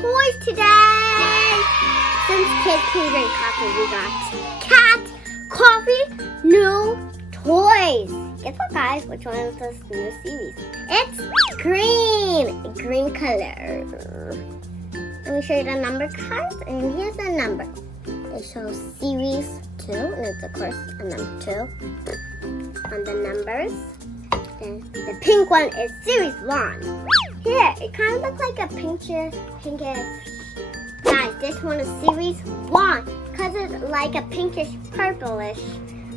toys today. Since kids can drink coffee, we got cat, coffee, new toys. Guess what, guys? Which one is this new series? It's green color. Let me show you the number cards, and here's the number. It shows series 2, and it's of course a number 2 on the numbers. Then the pink one is series 1. Here, it kind of looks like a pinkish. Guys, this one is series 1 because it's like a pinkish purplish.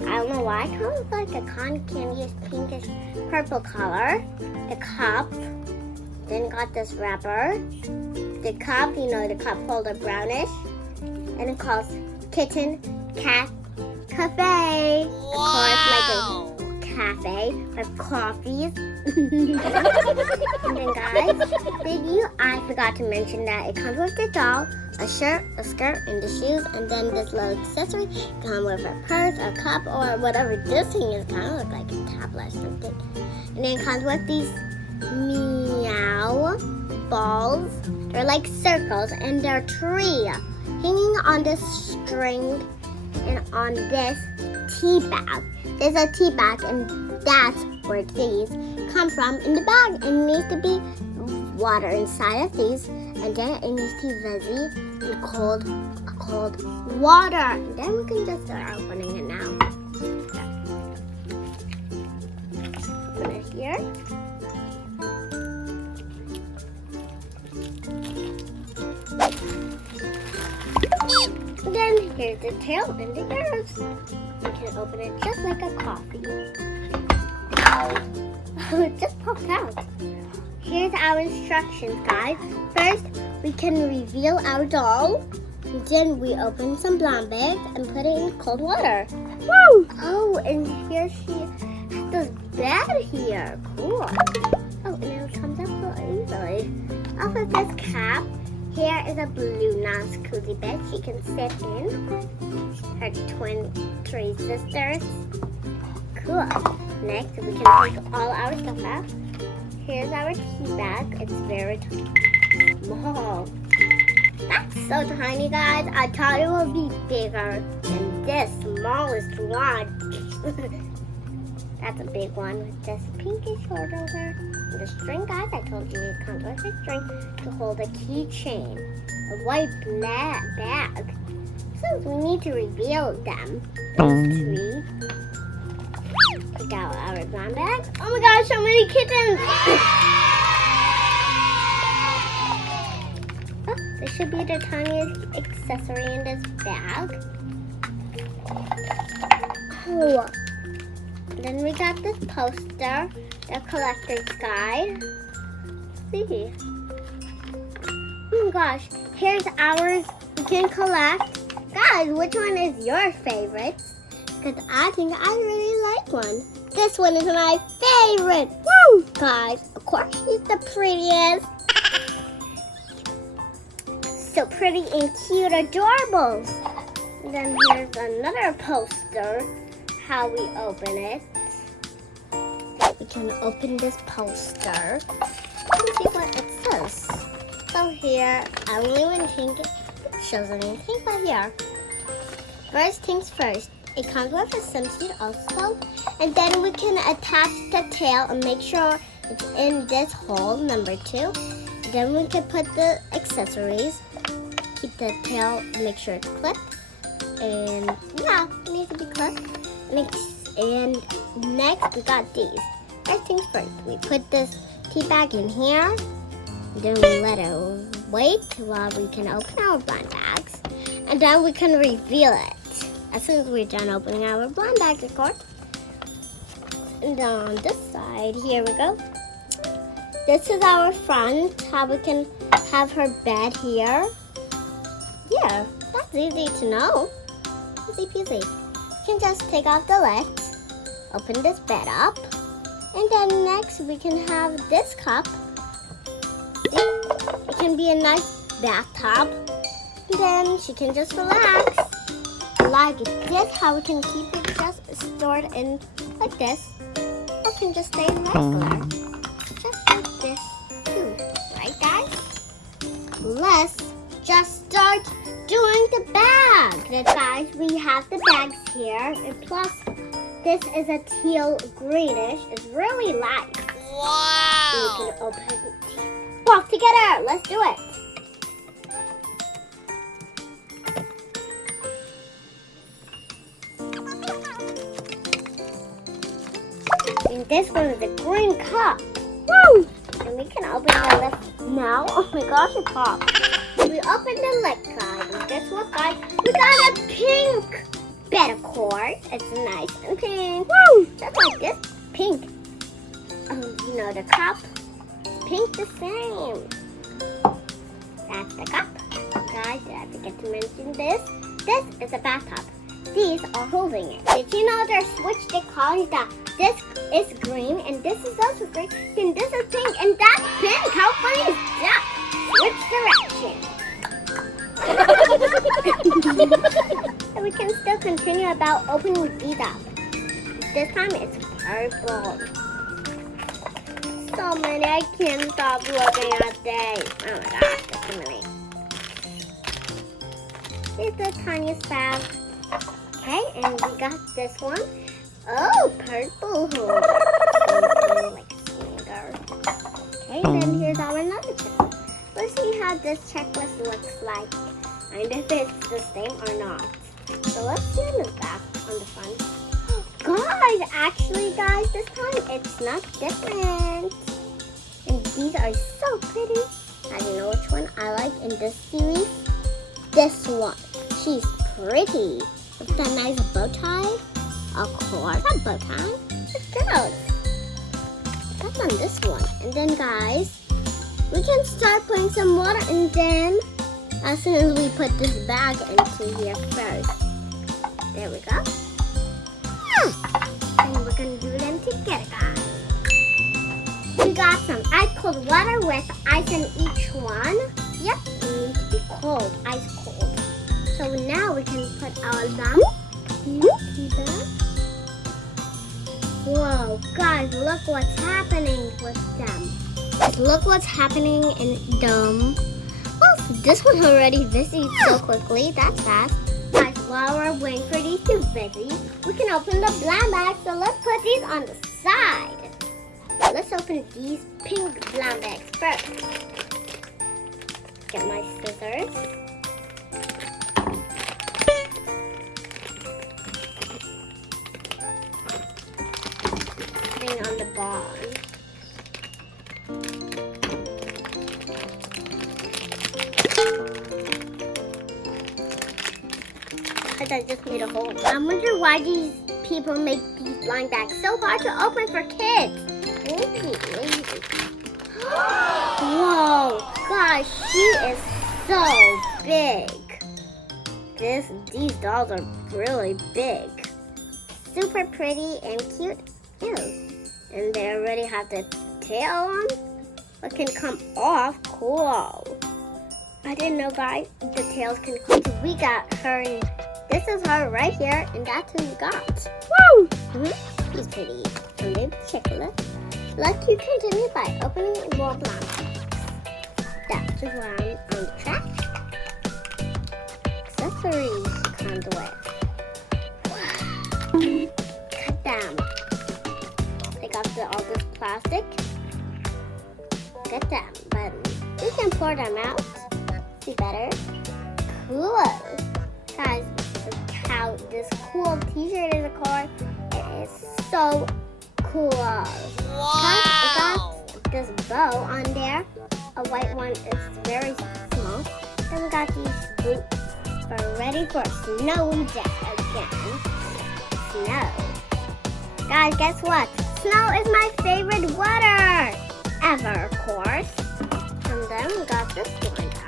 I don't know why. It kind of looks like a cotton candy, pinkish purple color. The cup. Then got this wrapper. The cup, the cup holder brownish. And it calls Kitten Catfe. Of course, like a cafe with coffees. And then guys, I forgot to mention that it comes with the doll, a shirt, a skirt, and the shoes, and then this little accessory comes with a purse, a cup, or whatever this thing is. Kind of look like a tablet or something. And then it comes with these meow balls. They're like circles, and they're tree hanging on this string and on this tea bag. There's a tea bag, and that's where these come from in the bag. And it needs to be water inside of these, and then it needs to be fizzy and cold water. And then we can just start opening it now. Open it here. And then here's the tail and the ears. You can open it just like a coffee. Oh, it just popped out. Here's our instructions, guys. First, we can reveal our doll. Then we open some blonde bags and put it in cold water. Woo! Oh, and here she has this bed here. Cool. Oh, and it comes up so easily. Off of this cap, here is a blue nice cozy bed she can sit in. Her twin sisters. Cool. Next, we can take all our stuff out. Here's our tea bag. It's very small. That's so tiny, guys. I thought it would be bigger than this smallest one. That's a big one with this pinkish holder. And the string, guys, I told you it comes with a string to hold a keychain. A white bag. So we need to reveal them. These 3. Pick out our brown bags. Oh my gosh, so many kittens! Oh, this should be the tiniest accessory in this bag. Oh. Then we got this poster, the collector's guide. Let's see. Oh my gosh, here's ours. We can collect. Guys, which one is your favorite? Because I think I really like one. This one is my favorite. Woo! Guys, of course she's the prettiest. So pretty and cute, adorable. And then here's another poster. How we open it. We can open this poster. Let's see what it says. So here, I don't even think it shows anything, but here. First things first. It comes with a SIM sheet also. And then we can attach the tail and make sure it's in this hole, number 2. Then we can put the accessories. Keep the tail, make sure it's clipped. And yeah, it needs to be clipped. And next we got these. First things first, we put this tea bag in here. Then we let it wait while we can open our blind bags. And then we can reveal it. As soon as we're done opening our blind bags, of course. And on this side, here we go. This is our front, how we can have her bed here. Yeah, that's easy to know. Easy peasy. You can just take off the legs, open this bed up, and then next we can have this cup. See? It can be a nice bathtub. And then she can just relax. Like this, how we can keep it just stored in like this. Or can just stay regular. Just like this too. Right, guys? let's just start doing the bag. Then guys, we have the bags here, and plus this is a teal greenish. It's really light. Wow! We can open it both together. Let's do it. And this one is a green cup. Woo! And we can open the lid now. Oh my gosh, it popped. We opened the lid, guys. And guess what, guys? We got a pink bed cord. It's nice and pink. Woo! Just like this. Pink. You know the cup. Pink the same. That's the cup. Guys, did I forget to mention this? This is a bathtub. These are holding it. Did you know they're switched the colors that this is green and this is also green and this is pink and that's pink? How funny is that? Switch direction. And we can still continue about opening these up. This time it's purple. So many, I can't stop looking at these. Oh my gosh, there's so many. Here's the tiniest bag. Okay, and we got this one. Oh, purple hole. Like a finger. Okay, then here's our another checklist. Let's see how this checklist looks like and if it's the same or not. So let's see on the back, on the front. Guys, actually guys, this time it's not different. And these are so pretty. Now you know which one I like in this series? This one. She's pretty. With that nice bow tie. Of course, a bow tie. Look at those. That's on this one. And then guys, we can start putting some water in them as soon as we put this bag into here first. There we go. And we're gonna do them together, guys. We got some ice cold water with ice in each one. Yep, it needs to be cold, ice cold. So now we can put our thumb into that. Whoa, guys, look what's happening with them. Look what's happening in them. Oh, this one already busy so quickly. That's fast. Guys, while we're waiting for these to busy, we can open the brown bag. So let's put these on the side. Let's open these pink brown bags first. Get my scissors. Putting on the ball. I just made a hole. I wonder why these people make these blind bags so hard to open for kids. Lazy. Whoa, gosh, she is so big. These dolls are really big. Super pretty and cute. Ew. And they already have the tail on. What can come off? Cool. I didn't know, guys, the tails can come. We got her and this is her right here, and that's who you got. Woo! She's pretty. And then checklist. Let's continue by opening more blocks. That's the one on the track. Accessories conduit. Wow. Cut them. Take off all this plastic. Get them, but we can pour them out. See better. Cool. Guys, how this cool t-shirt is a car. It is so cool. Wow. It got this bow on there. A white one is very small. Then we got these boots for ready for snow day again. Snow. Guys, guess what? Snow is my favorite weather ever, of course. And then we got this one bag.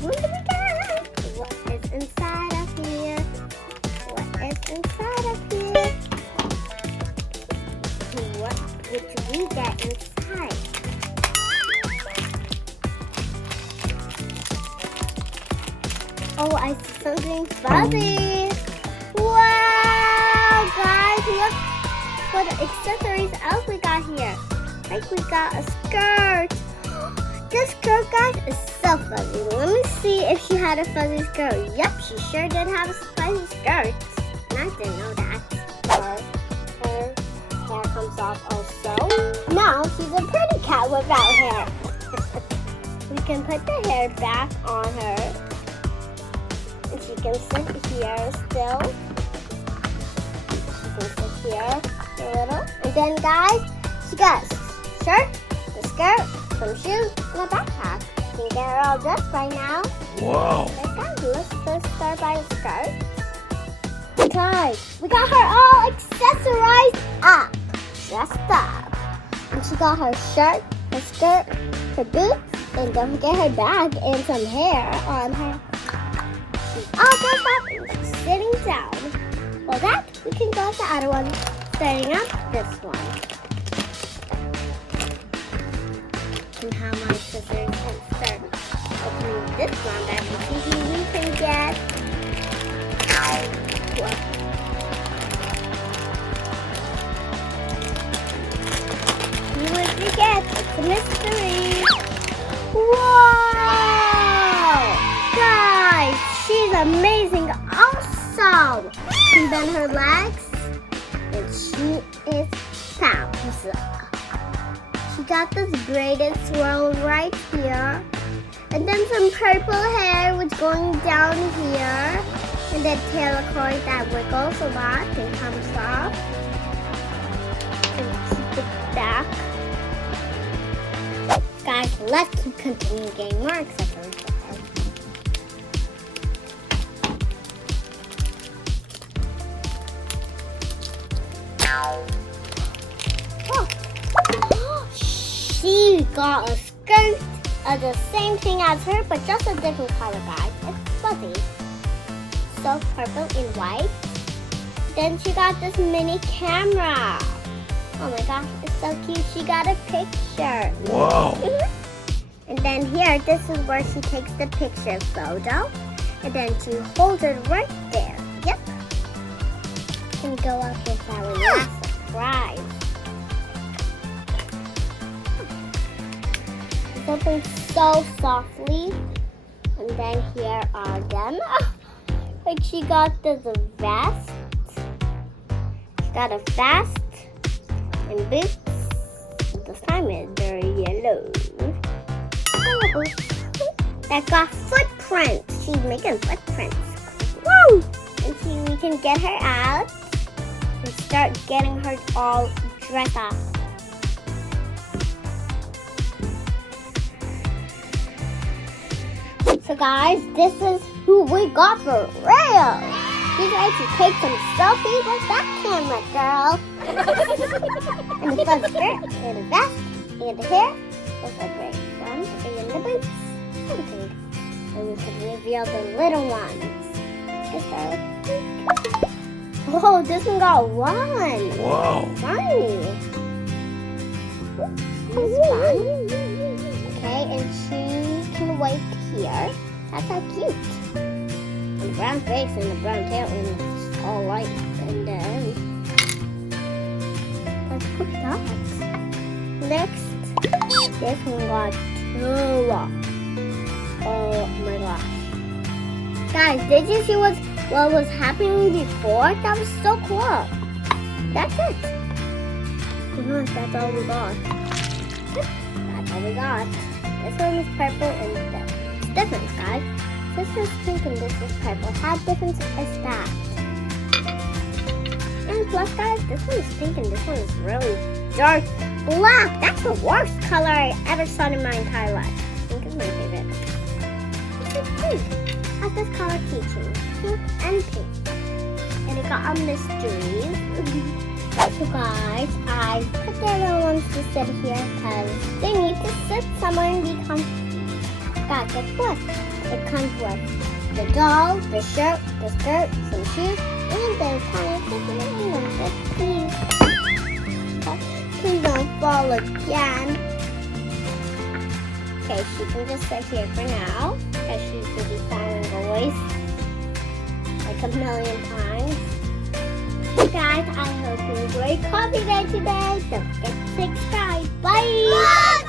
What do we got? What is inside of here? What is inside of here? What did we get inside? Oh, I see something fuzzy. Wow, guys, look what accessories else we got here? Like we got a skirt. This skirt, guys, is so fuzzy. Let me see if she had a fuzzy skirt. Yep, she sure did have a fuzzy skirt. And I didn't know that. Her hair comes off also. Now she's a pretty cat without hair. We can put the hair back on her. And she can sit here still. She can sit here a little. And then, guys, she got a shirt, the skirt, some shoes, and a backpack. You can get her all dressed right now. Wow. Okay, guys, let's first start by the skirt. Guys, we got her all accessorized up, dressed up. And she got her shirt, her skirt, her boots, and don't forget her bag and some hair on her. She's all dressed up and she's sitting down. For that, we can go with the other one, starting up this one. And how my scissors and start opening this one that we can get. You would forget, it's a mystery. Whoa! Guys, she's amazing, awesome! She bent her legs, and she is found. She got this braided swirl right here, and then some purple hair was going down here, and then tail cord that wiggles a lot and comes off, and keep it back. Guys, let's keep continuing getting more accessories for her. Oh. She got a skirt of the same thing as her, but just a different color, guys. It's fuzzy. So purple and white. Then she got this mini camera. Oh my gosh, it's so cute. She got a picture. Wow. And then here, this is where she takes the picture photo. And then she holds it right there. Yep. And go up with our last surprise. It's open so softly. And then here are them. Like she got this vest. She got a vest and boots. This time they're yellow. That got footprints. She's making footprints. Woo! And we can get her out and start getting her all dressed up. So guys, this is who we got for real. She's ready to take some selfies with that camera, girl. And the fun skirt, and the vest, and the hair. Those are great fun. And the boots. Everything. And we can reveal the little ones. Let's start with whoa, this one got one. Wow. Funny. She's fun. Okay, and she can wait here. That's so cute. And the brown face and the brown tail and it's all white. And then let's put that. Next, this one got two. Oh my gosh. Guys, did you see what was happening before? That was so cool. That's it. That's all we got. That's all we got. This one is purple and it's different, guys. This is pink and this is purple. How different is that? And plus, guys, this one is pink and this one is really dark black. That's the worst color I ever saw in my entire life. Pink is my favorite. This is pink. How's this color teaching? Pink and pink. And it got a mystery. So guys, I put the little ones to sit here because they need to sit somewhere and be comfy. Guys, guess what? It comes with the doll, the shirt, the skirt, some shoes, and the tiny chicken. Please don't fall again. Okay, she can just sit here for now because she's going to be falling always like a million times. Guys, I hope you enjoyed coffee day today. Don't forget to subscribe. Bye!